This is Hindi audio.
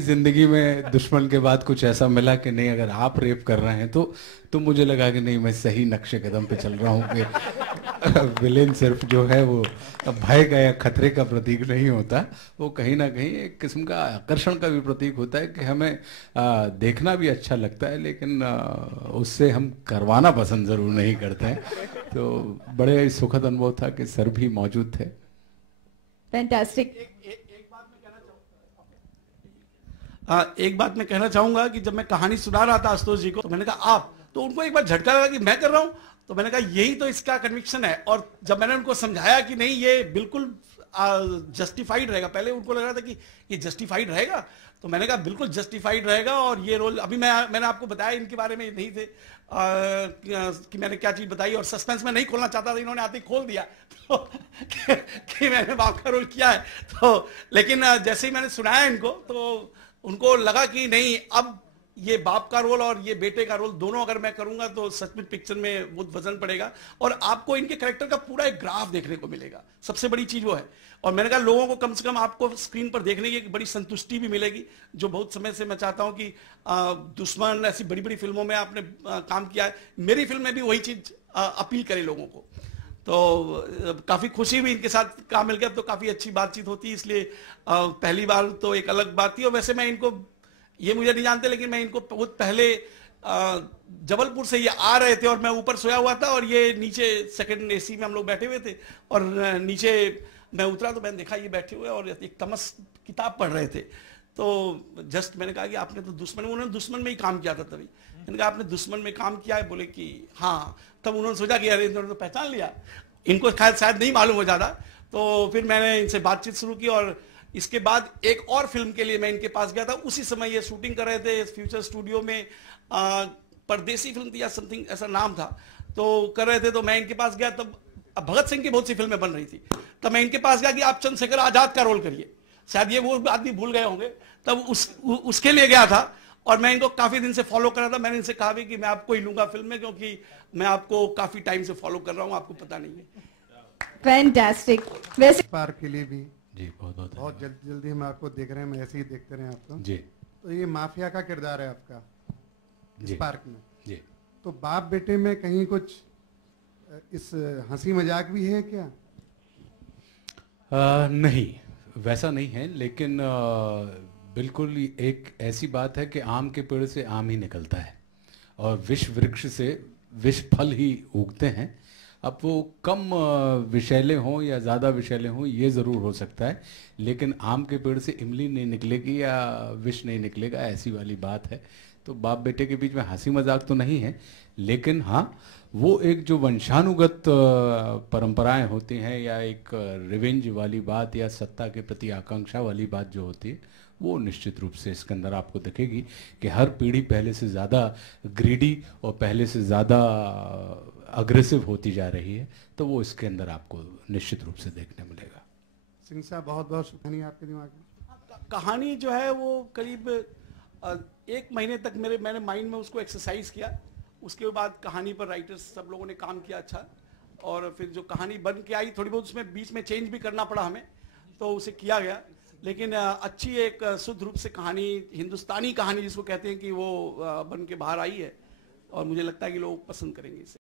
जिंदगी में दुश्मन के बाद कुछ ऐसा मिला कि नहीं, अगर आप रेप कर रहे हैं तो मुझे लगा कि नहीं, मैं सही नक्शे कदम पे चल रहा हूँ कि विलेन सिर्फ जो है वो भय का या खतरे का प्रतीक नहीं होता, वो कहीं ना कहीं एक किस्म का आकर्षण का भी प्रतीक होता है कि हमें देखना भी अच्छा लगता है, लेकिन उससे हम करवाना पसंद जरूर नहीं करते हैं। तो बड़े सुखद अनुभव था कि सर भी मौजूद थे। फैंटास्टिक। एक बात मैं कहना चाहूंगा कि जब मैं कहानी सुना रहा था आशुतोष जी को, तो मैंने कहा आप, तो उनको एक बार झटका लगा कि मैं कर रहा हूं, तो मैंने कहा यही तो इसका कन्विक्शन है। और जब मैंने उनको समझाया कि नहीं ये बिल्कुल जस्टिफाइड रहेगा, पहले उनको लग रहा था कि ये जस्टिफाइड रहेगा, तो मैंने कहा बिल्कुल जस्टिफाइड रहेगा। और ये रोल अभी मैंने आपको बताया इनके बारे में नहीं थे कि मैंने क्या चीज बताई, और सस्पेंस में नहीं खोलना चाहता था, इन्होंने आते ही खोल दिया तो कि मैंने बाप का रोल किया है। तो लेकिन जैसे ही मैंने सुनाया इनको, तो उनको लगा कि नहीं, अब ये बाप का रोल और ये बेटे का रोल दोनों अगर मैं करूंगा तो सच में पिक्चर में बहुत वजन पड़ेगा, और आपको इनके कैरेक्टर का पूरा एक ग्राफ देखने को मिलेगा। सबसे बड़ी चीज वो है। और मैंने कहा लोगों को कम से कम आपको स्क्रीन पर देखने की एक बड़ी संतुष्टि भी मिलेगी, जो बहुत समय से मैं चाहता हूं कि दुश्मन ऐसी बड़ी बड़ी फिल्मों में आपने काम किया है, मेरी फिल्म में भी वही चीज अपील करे लोगों को। तो काफी खुशी हुई इनके साथ काम मिल गया, तो काफी अच्छी बातचीत होती है, इसलिए पहली बार तो एक अलग बात थी। और वैसे मैं इनको, ये मुझे नहीं जानते, लेकिन मैं इनको बहुत पहले जबलपुर से ये आ रहे थे और मैं ऊपर सोया हुआ था और ये नीचे सेकंड एसी में हम लोग बैठे हुए थे, और नीचे मैं उतरा तो मैंने देखा ये बैठे हुए और एक तमस किताब पढ़ रहे थे। तो जस्ट मैंने कहा कि आपने तो उन्होंने दुश्मन में ही काम किया था। तभी मैंने कहा आपने दुश्मन में काम किया है? बोले कि हाँ। तब उन्होंने सोचा कि अरे इन्होंने तो पहचान लिया, इनको शायद नहीं मालूम हो जाता। तो फिर मैंने इनसे बातचीत शुरू की, और इसके बाद एक और फिल्म के लिए मैं इनके पास गया था। उसी समय ये शूटिंग कर रहे थे फ्यूचर स्टूडियो में, परदेसी फिल्म थी या समथिंग ऐसा नाम था, तो कर रहे थे। तो मैं इनके पास गया, तब भगत सिंह की बहुत सी फिल्में बन रही थी, तब मैं इनके पास गया कि आप चंद्रशेखर आजाद का रोल करिए। शायद ये वो आदमी भूल गए होंगे, तब उसके लिए गया था। और मैं इनको काफी दिन से फॉलो कर रहा था। मैंने इनसे कहा भी कि मैं आपको ही लूंगा फिल्म में, क्योंकि मैं आपको काफी टाइम से फॉलो कर रहा हूं, आपको पता नहीं है। फैंटास्टिक। वैसे पार्क के लिए भी जी बहुत जल्दी हम आपको देख रहे हैं, हम ऐसे ही देखते रहे आपको जी। तो ये माफिया का किरदार है आपका इस जी पार्क में जी। तो बाप बेटे में कहीं कुछ इस हंसी मजाक भी है क्या? नहीं, वैसा नहीं है, लेकिन बिल्कुल एक ऐसी बात है कि आम के पेड़ से आम ही निकलता है और विष वृक्ष से विष फल ही उगते हैं। अब वो कम विषैले हों या ज़्यादा विषैले हों ये ज़रूर हो सकता है, लेकिन आम के पेड़ से इमली नहीं निकलेगी या विष नहीं निकलेगा, ऐसी वाली बात है। तो बाप बेटे के बीच में हंसी मजाक तो नहीं है, लेकिन हाँ वो एक जो वंशानुगत परंपराएं होती हैं या एक रिवेंज वाली बात या सत्ता के प्रति आकांक्षा वाली बात जो होती है, वो निश्चित रूप से इसके अंदर आपको दिखेगी कि हर पीढ़ी पहले से ज़्यादा ग्रीडी और पहले से ज़्यादा अग्रेसिव होती जा रही है, तो वो इसके अंदर आपको निश्चित रूप से देखने मिलेगा। सिंह साहब बहुत बहुत शुक्रिया आपके दिमाग में। कहानी जो है वो करीब 1 महीने तक मैंने माइंड में उसको एक्सरसाइज किया। उसके बाद कहानी पर राइटर्स सब लोगों ने काम किया अच्छा, और फिर जो कहानी बन के आई थोड़ी बहुत उसमें बीच में चेंज भी करना पड़ा हमें, तो उसे किया गया। लेकिन अच्छी एक शुद्ध रूप से कहानी, हिंदुस्तानी कहानी जिसको कहते हैं कि वो बन के बाहर आई है, और मुझे लगता है कि लोग पसंद करेंगे इसे।